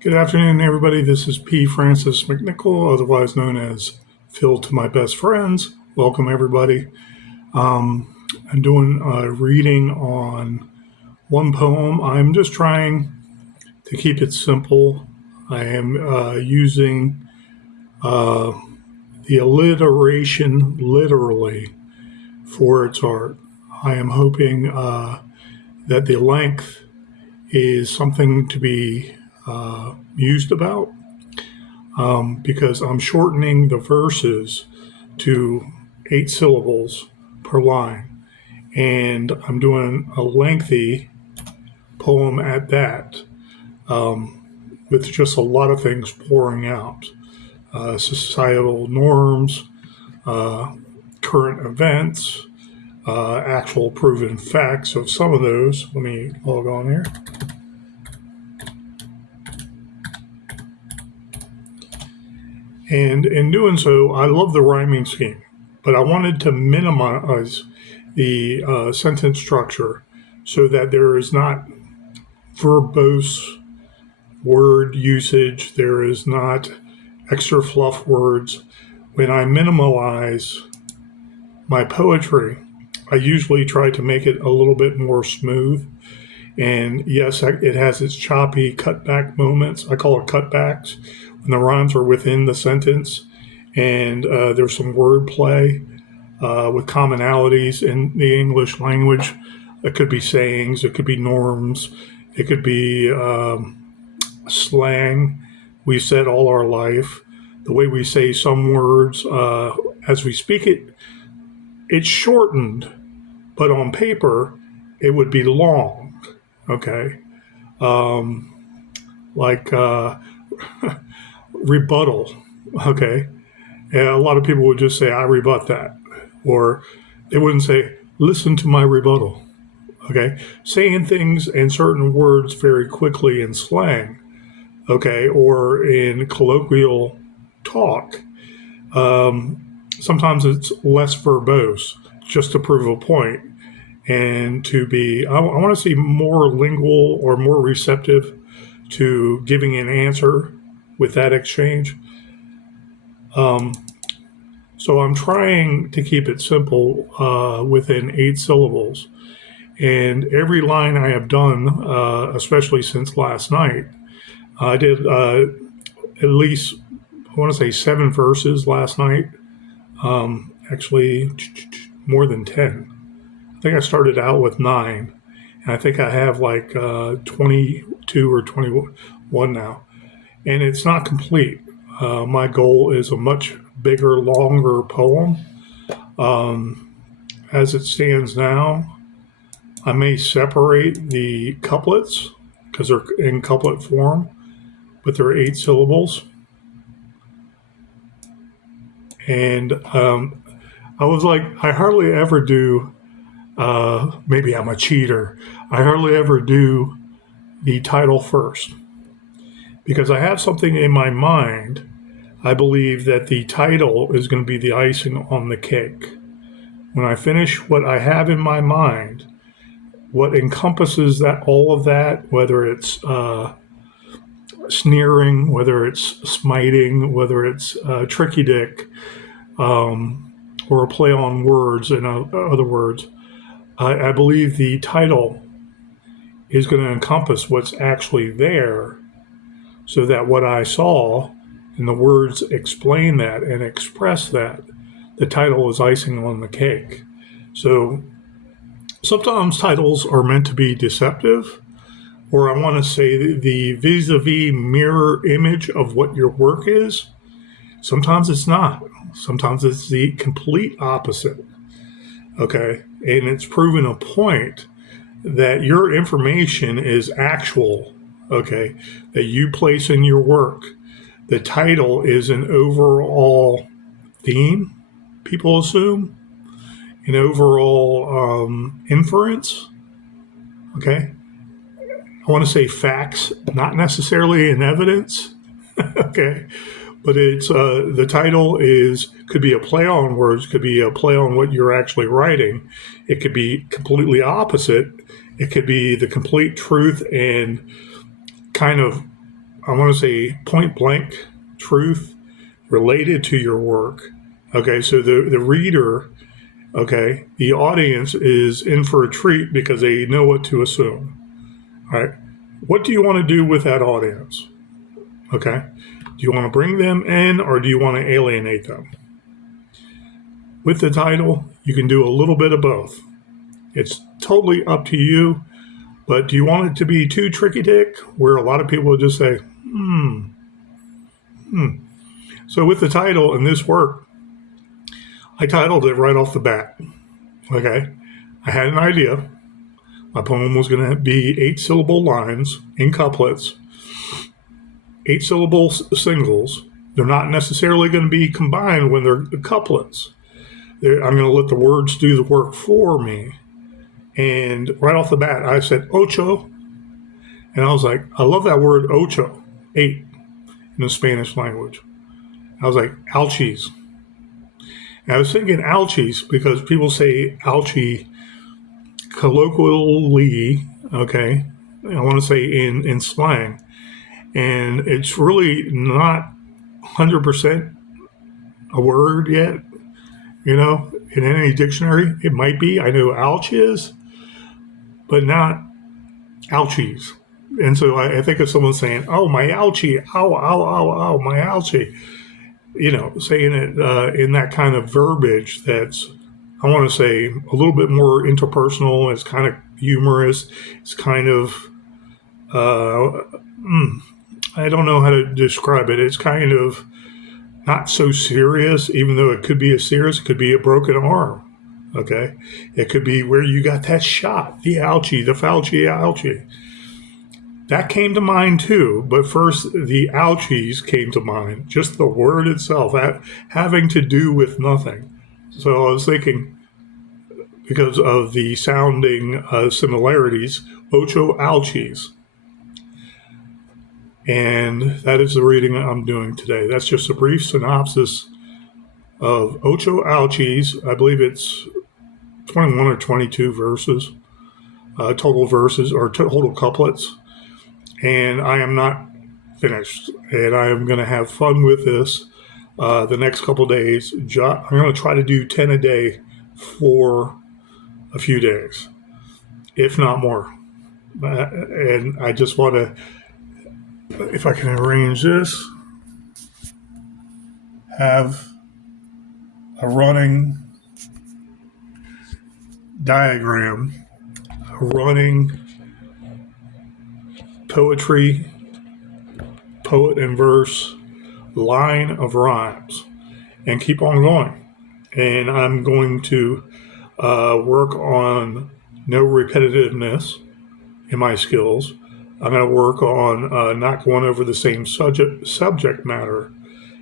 Good afternoon, everybody. This is P. Francis McNichol, otherwise known as Phil to my best friends. Welcome, everybody. I'm doing a reading on one poem. I'm just trying to keep it simple. I am using the alliteration literally for its art. I am hoping that the length is something to be mused about because I'm shortening the verses to 8 syllables per line. And I'm doing a lengthy poem at that, with just a lot of things pouring out societal norms, current events, actual proven facts. So some of those, let me log on here. And in doing so, I love the rhyming scheme, but I wanted to minimize the sentence structure so that there is not verbose word usage, there is not extra fluff words. When I minimalize my poetry, I usually try to make it a little bit more smooth. And yes, it has its choppy cutback moments. I call it cutbacks when the rhymes are within the sentence, and there's some wordplay with commonalities in the English language. It could be sayings, it could be norms, it could be slang we've said all our life. The way we say some words as we speak it, it's shortened, but on paper, it would be long. Okay. Like rebuttal. Okay. And a lot of people would just say, I rebut that. Or they wouldn't say, listen to my rebuttal. Okay. Saying things and certain words very quickly in slang. Okay. Or in colloquial talk. Sometimes it's less verbose just to prove a point and to be, I want to see more lingual or more receptive to giving an answer with that exchange. So I'm trying to keep it simple within 8 syllables. And every line I have done, especially since last night, I did at least, I want to say 7 verses last night. Actually, more than 10. I think I started out with 9. And I think I have like 22 or 21 now. And it's not complete. My goal is a much bigger, longer poem. As it stands now, I may separate the couplets because they're in couplet form, but they're 8 syllables. And I was like, I hardly ever do, maybe I'm a cheater, I hardly ever do the title first because I have something in my mind. I believe that the title is going to be the icing on the cake. When I finish what I have in my mind, what encompasses that, all of that, whether it's sneering, whether it's smiting, whether it's tricky dick, or a play on words, in other words, I believe the title is going to encompass what's actually there so that what I saw and the words explain that and express that. The title is icing on the cake. So sometimes titles are meant to be deceptive, or I want to say the vis-a-vis mirror image of what your work is. Sometimes it's not. Sometimes it's the complete opposite. Okay. And it's proven a point that your information is actual. Okay. That you place in your work. The title is an overall theme, people assume, an overall inference. Okay. I want to say facts, not necessarily an evidence. Okay. But it's the title could be a play on words, could be a play on what you're actually writing. It could be completely opposite. It could be the complete truth and kind of I want to say, point blank truth related to your work. Okay, so the reader, okay, the audience is in for a treat because they know what to assume. All right, what do you want to do with that audience? Okay, do you want to bring them in or do you want to alienate them? With the title, you can do a little bit of both. It's totally up to you, but do you want it to be too tricky dick where a lot of people will just say, So with the title in this work, I titled it right off the bat. Okay, I had an idea. My poem was going to be 8-syllable lines in couplets, 8-syllable singles. They're not necessarily going to be combined when they're couplets. I'm going to let the words do the work for me. And right off the bat, I said ocho. And I was like, I love that word ocho, 8, in the Spanish language. I was like, ouchies. And I was thinking ouchies because people say ouchie colloquially, okay, I want to say in slang. And it's really not 100% a word yet, in any dictionary. It might be. I know ouch is, but not ouchies. And so I think of someone saying, oh, my ouchie, ow, ow, ow, ow, my ouchie. Saying it in that kind of verbiage that's, I want to say, a little bit more interpersonal. It's kind of humorous. It's kind of, I don't know how to describe it. It's kind of not so serious, even though it could be serious. It could be a broken arm. Okay. It could be where you got that shot, the ouchie, the Fauci ouchie. That came to mind too, but first the ouchies came to mind, just the word itself, having to do with nothing. So I was thinking, because of the sounding similarities, Ocho Ouchies. And that is the reading I'm doing today. That's just a brief synopsis of Ocho Ouchies. I believe it's 21 or 22 verses, total verses, or total couplets. And I am not finished, and I am going to have fun with this the next couple of days. I'm going to try to do 10 a day for a few days, if not more. And I just want to, if I can arrange this, have a running diagram, a running poetry, poet and verse line of rhymes, and keep on going. And I'm going to work on no repetitiveness in my skills. I'm going to work on not going over the same subject matter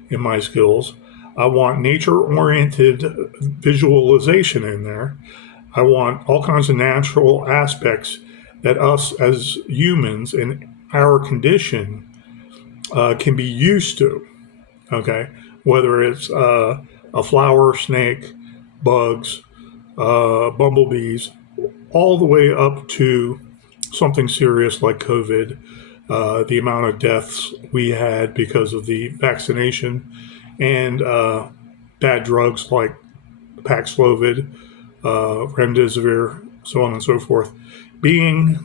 in my skills. I want nature-oriented visualization in there. I want all kinds of natural aspects that us as humans in our condition can be used to, okay? Whether it's a flower, snake, bugs, bumblebees, all the way up to something serious like COVID, the amount of deaths we had because of the vaccination, and bad drugs like Paxlovid, remdesivir, so on and so forth, being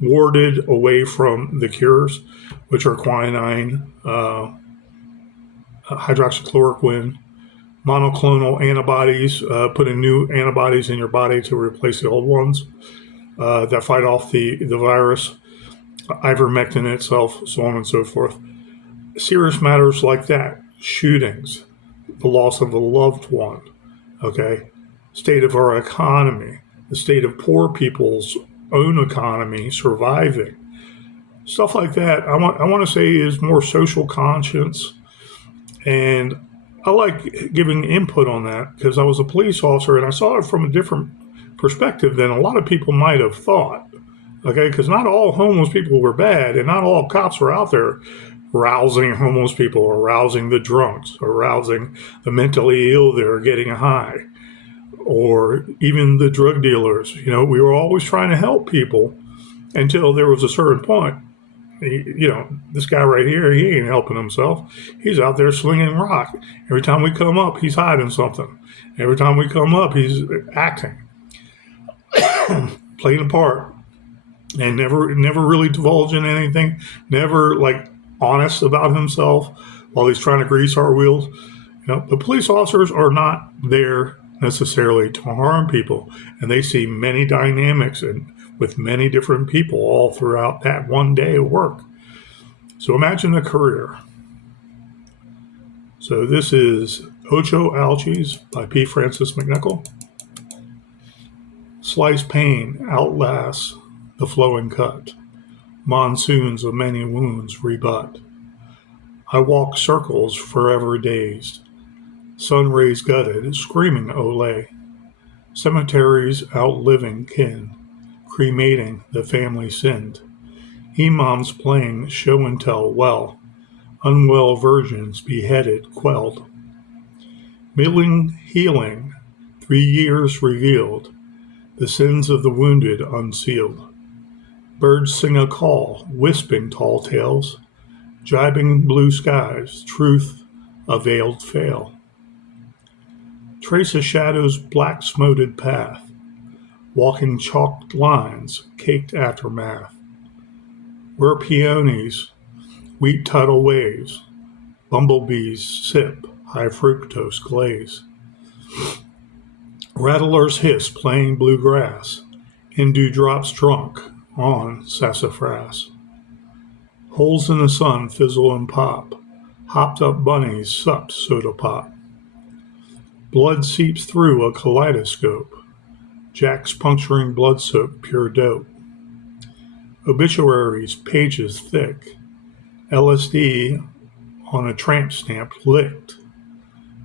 warded away from the cures, which are quinine, hydroxychloroquine, monoclonal antibodies, putting new antibodies in your body to replace the old ones that fight off the virus, ivermectin itself, so on and so forth. Serious matters like that, shootings, the loss of a loved one, okay, state of our economy, the state of poor people's own economy surviving, stuff like that. I want to say is more social conscience, and I like giving input on that because I was a police officer and I saw it from a different perspective than a lot of people might have thought. Okay, because not all homeless people were bad, and not all cops were out there rousing homeless people or rousing the drunks or rousing the mentally ill that are getting high, or even the drug dealers. We were always trying to help people, until there was a certain point. This guy right here, he ain't helping himself. He's out there slinging rock. Every time we come up, he's hiding something. Every time we come up, he's acting, playing a part, and never really divulging anything. Never honest about himself while he's trying to grease our wheels. The police officers are not there necessarily to harm people, and they see many dynamics and with many different people all throughout that one day of work. So imagine the career. So this is Ocho Ouchies by P. Francis McNichol. Slice pain outlasts the flowing cut. Monsoons of many wounds rebut. I walk circles forever dazed. Sunrays gutted, screaming Olay. Cemeteries outliving kin. Cremating the family sinned. Imams playing show and tell well. Unwell virgins beheaded, quelled. Milling healing, 3 years revealed. The sins of the wounded unsealed. Birds sing a call, wisping tall tales. Gibing blue skies, truth a veiled fail. Trace a shadow's black-smited path. Walking chalked lines, caked aftermath. Where peonies, wheat tidal waves, bumblebees sip high-fructose glaze. Rattlers hiss playing bluegrass, in dewdrops drunk on sassafras. Holes in the sun fizzle and pop, hopped up bunnies supped soda pop. Blood seeps through a kaleidoscope, Jack's puncturing blood-soaked pure dope. Obituaries pages thick, LSD on a tramp stamp licked.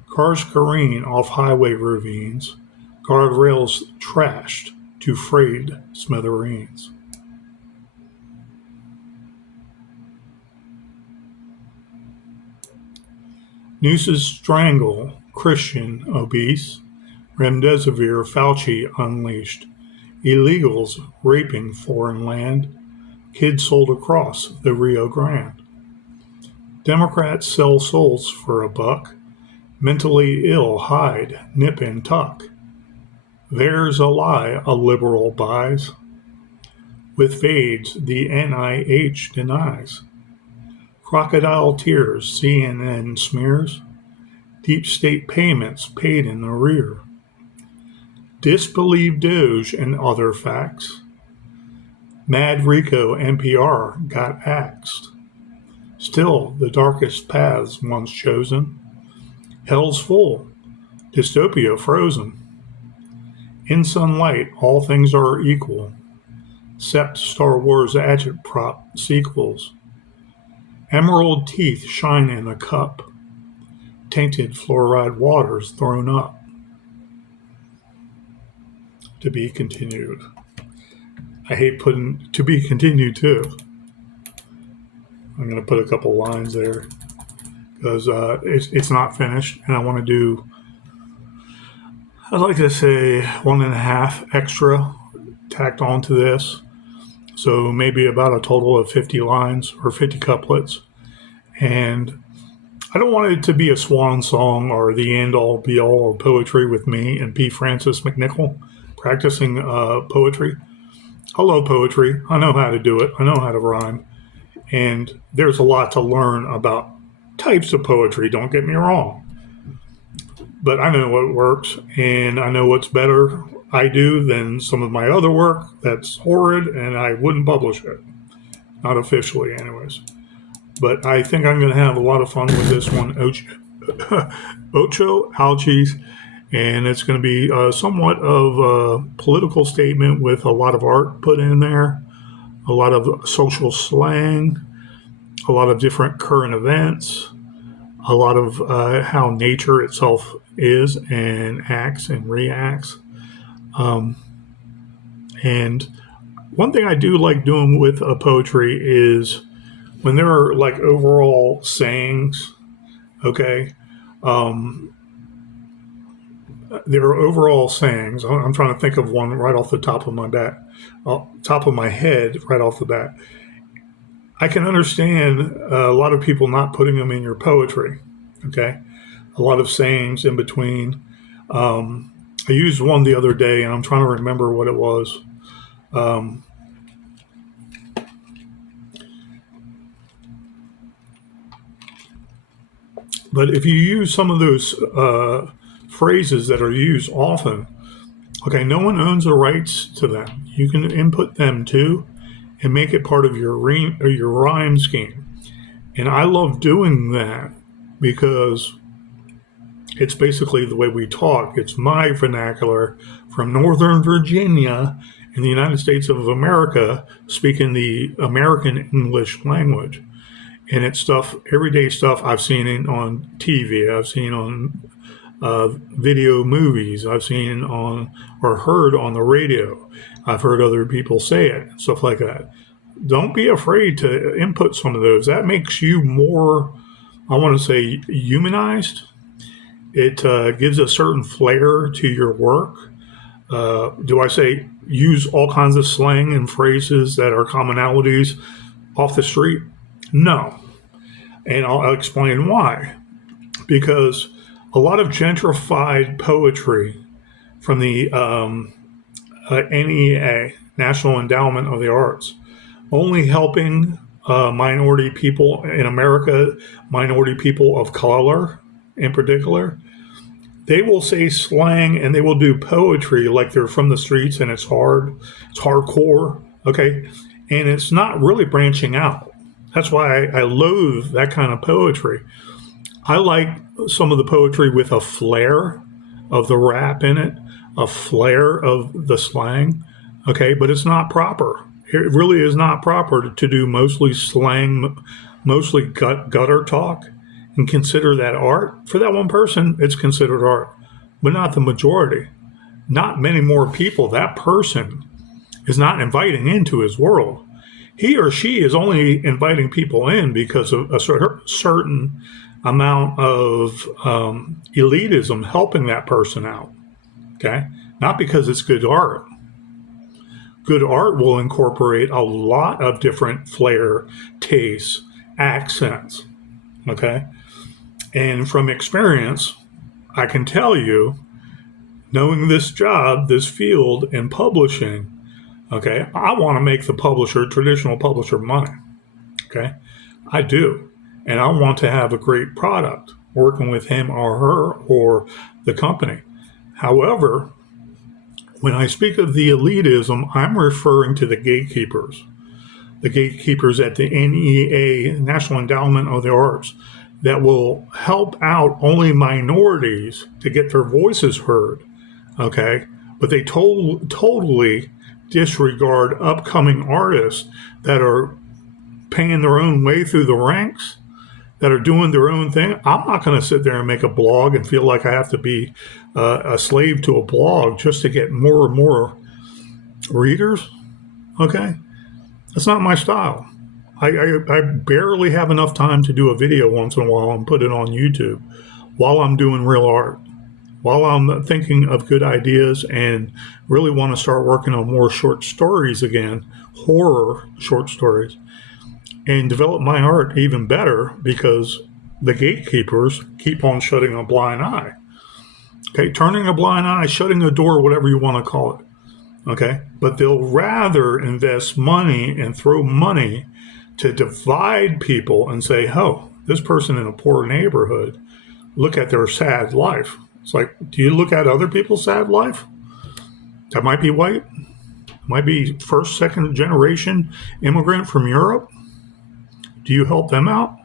Cars careen off highway ravines, guardrails trashed to frayed smithereens. Nooses strangle Christian obese, remdesivir Fauci unleashed, illegals raping foreign land, kids sold across the Rio Grande. Democrats sell souls for a buck, mentally ill hide, nip and tuck. There's a lie a liberal buys, with fades the NIH denies. Crocodile tears CNN smears, deep state payments paid in the rear. Disbelieve Doge and other facts. Mad Rico NPR got axed. Still the darkest paths once chosen. Hell's full, dystopia frozen. In sunlight all things are equal, except Star Wars agitprop sequels. Emerald teeth shine in a cup, tainted fluoride waters thrown up. To be continued. I hate putting to be continued too. I'm going to put a couple lines there because it's not finished, and I want to do, I'd like to say 1.5 extra tacked onto this. So maybe about a total of 50 lines or 50 couplets. And I don't want it to be a swan song or the end all be all of poetry with me and P. Francis McNichol practicing poetry. I love poetry. I know how to do it. I know how to rhyme. And there's a lot to learn about types of poetry, don't get me wrong. But I know what works, and I know what's better I do than some of my other work that's horrid, and I wouldn't publish it. Not officially, anyways. But I think I'm going to have a lot of fun with this one, Ocho Ouchies, and it's going to be somewhat of a political statement with a lot of art put in there, a lot of social slang, a lot of different current events, a lot of how nature itself is and acts and reacts. And one thing I do like doing with poetry is when there are like overall sayings, okay, there are overall sayings. I'm trying to think of one right off the top of my bat, top of my head, right off the bat. I can understand a lot of people not putting them in your poetry. Okay, a lot of sayings in between. I used one the other day, and I'm trying to remember what it was. Um, but if you use some of those phrases that are used often, okay, no one owns the rights to them. You can input them too and make it part of your rhyme scheme. And I love doing that because it's basically the way we talk. It's my vernacular from Northern Virginia in the United States of America, speaking the American English language. And it's stuff, everyday stuff I've seen it on TV, I've seen on video movies, I've seen on or heard on the radio. I've heard other people say it, stuff like that. Don't be afraid to input some of those. That makes you more, I want to say, humanized. It gives a certain flair to your work. Do I say use all kinds of slang and phrases that are commonalities off the street? No. And I'll explain why. Because a lot of gentrified poetry from the NEA, National Endowment of the Arts, only helping minority people in America, minority people of color in particular, they will say slang and they will do poetry like they're from the streets and it's hardcore, okay? And it's not really branching out. That's why I loathe that kind of poetry. I like some of the poetry with a flair of the rap in it, a flair of the slang, okay? But it's not proper. It really is not proper to do mostly slang, mostly gutter talk and consider that art. For that one person, it's considered art, but not the majority. Not many more people that person is not inviting into his world. He or she is only inviting people in because of a certain amount of elitism helping that person out, okay? Not because it's good art. Good art will incorporate a lot of different flair, tastes, accents, okay? And from experience, I can tell you, knowing this job, this field in publishing, okay, I want to make the publisher, traditional publisher, money, okay? I do. And I want to have a great product working with him or her or the company. However, when I speak of the elitism, I'm referring to the gatekeepers at the NEA, National Endowment of the Arts, that will help out only minorities to get their voices heard, okay? But they totally disregard upcoming artists that are paying their own way through the ranks, that are doing their own thing. I'm not going to sit there and make a blog and feel like I have to be a slave to a blog just to get more and more readers, okay? That's not my style. I barely have enough time to do a video once in a while and put it on YouTube while I'm doing real art, while I'm thinking of good ideas and really want to start working on more short stories again, horror short stories, and develop my art even better because the gatekeepers keep on shutting a blind eye. Okay, turning a blind eye, shutting a door, whatever you want to call it. Okay, but they'll rather invest money and throw money to divide people and say, oh, this person in a poor neighborhood, look at their sad life. It's like, do you look at other people's sad life? That might be white, might be first, second generation immigrant from Europe. Do you help them out?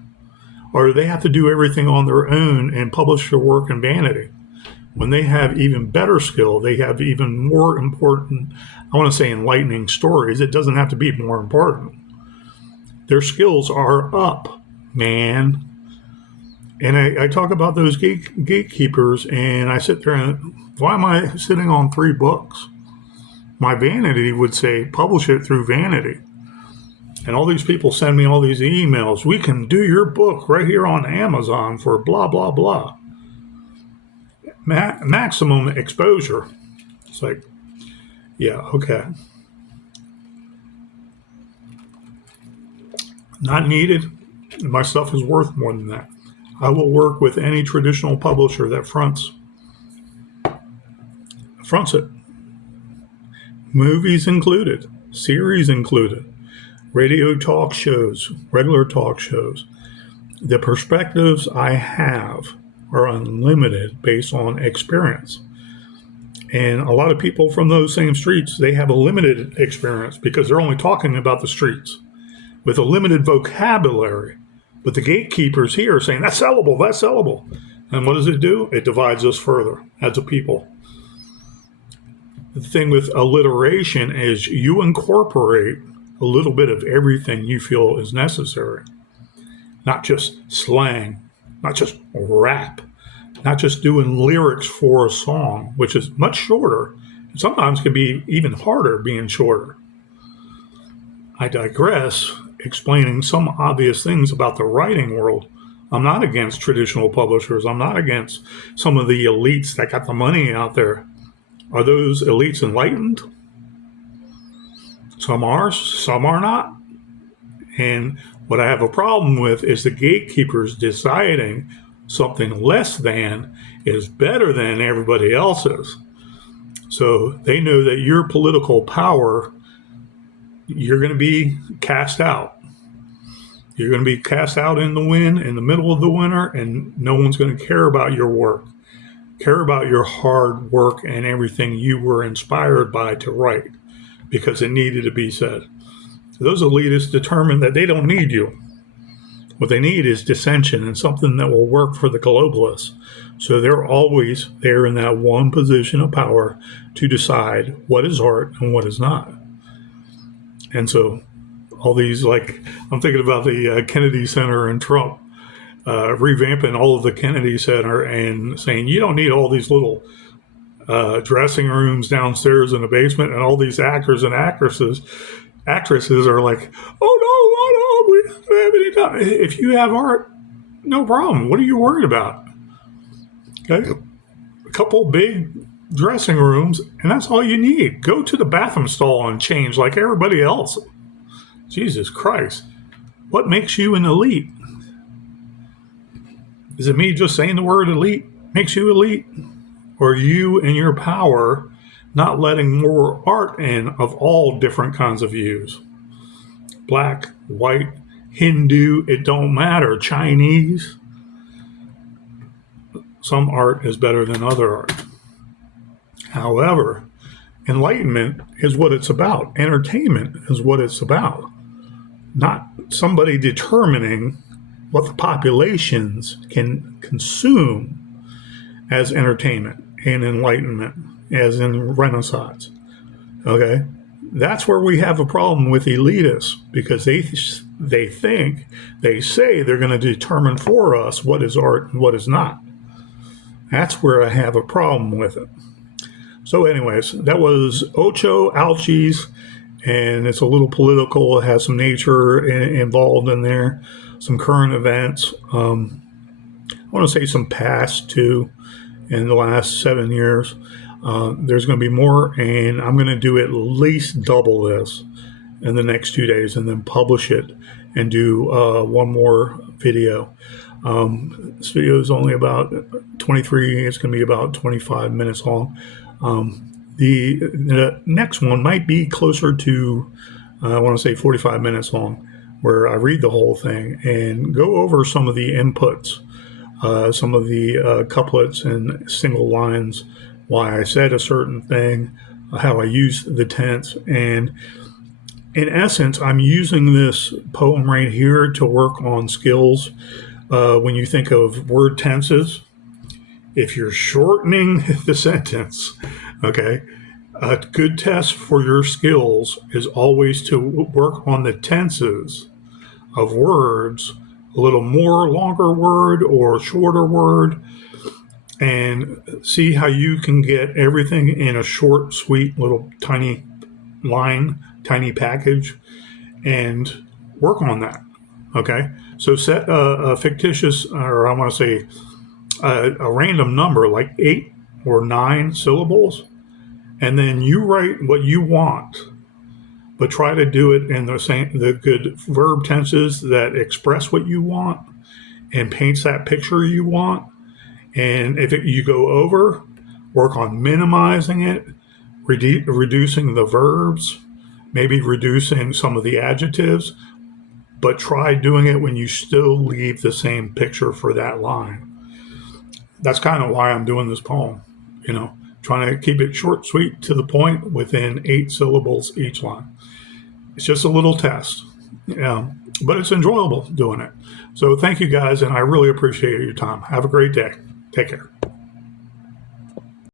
Or do they have to do everything on their own and publish their work in vanity? When they have even better skill, they have even more important, I want to say enlightening stories. It doesn't have to be more important. Their skills are up, man. And I talk about those gatekeepers, and I sit there and, why am I sitting on 3 books? My vanity would say, publish it through vanity. And all these people send me all these emails. We can do your book right here on Amazon for blah, blah, blah. maximum exposure. It's like, yeah, okay. Not needed. My stuff is worth more than that. I will work with any traditional publisher that fronts it. Movies included, series included, radio talk shows, regular talk shows. The perspectives I have are unlimited based on experience. And a lot of people from those same streets, they have a limited experience because they're only talking about the streets with a limited vocabulary. But the gatekeepers here are saying, that's sellable, that's sellable. And what does it do? It divides us further as a people. The thing with alliteration is you incorporate a little bit of everything you feel is necessary. Not just slang, not just rap, not just doing lyrics for a song, which is much shorter. Sometimes can be even harder being shorter. I digress, explaining some obvious things about the writing world. I'm not against traditional publishers. I'm not against some of the elites that got the money out there. Are those elites enlightened? Some are, some are not. And what I have a problem with is the gatekeepers deciding something less than is better than everybody else's. So they know that your political power, you're going to be cast out. You're going to be cast out in the wind in the middle of the winter, and no one's going to care about your work, care about your hard work and everything you were inspired by to write because it needed to be said. Those elitists determine that they don't need you. What they need is dissension and something that will work for the globalists. So they're always there in that one position of power to decide what is art and what is not. And so all these, like, I'm thinking about the Kennedy Center and Trump revamping all of the Kennedy Center and saying, you don't need all these little dressing rooms downstairs in the basement, and all these actors and actresses are like, oh, no, we don't have any time. If you have art, no problem. What are you worried about? Okay. A couple big dressing rooms, and that's all you need. Go to the bathroom stall and change like everybody else. Jesus Christ. What makes you an elite? Is it me just saying the word elite makes you elite? Or you and your power not letting more art in of all different kinds of views? Black, white, Hindu, it don't matter. Chinese. Some art is better than other art. However, enlightenment is what it's about. Entertainment is what it's about. Not somebody determining what the populations can consume as entertainment and enlightenment, as in Renaissance. Okay? That's where we have a problem with elitists, because they say they're going to determine for us what is art and what is not. That's where I have a problem with it. So anyways, that was Ocho Ouchies, and it's a little political. It has some nature involved in there, some current events. I want to say some past too, in the last 7 years. There's going to be more, and I'm going to do at least double this in the next 2 days, and then publish it and do one more video. This video is only about 23. It's going to be about 25 minutes long. The next one might be closer to, I want to say 45 minutes long, where I read the whole thing and go over some of the inputs, some of the couplets and single lines, why I said a certain thing, how I use the tense. And in essence, I'm using this poem right here to work on skills. When you think of word tenses, if you're shortening the sentence, okay, a good test for your skills is always to work on the tenses of words, a little more longer word or shorter word, and see how you can get everything in a short, sweet, little tiny line, tiny package, and work on that. Okay, so set a fictitious, or I want to say a random number like 8 or 9 syllables, and then you write what you want, but try to do it in the good verb tenses that express what you want and paints that picture you want. And if you go over, work on minimizing it, reducing the verbs, maybe reducing some of the adjectives, but try doing it when you still leave the same picture for that line. That's kind of why I'm doing this poem, trying to keep it short, sweet, to the point, within 8 syllables each line. It's just a little test, but it's enjoyable doing it. So thank you guys, and I really appreciate your time. Have a great day. Take care.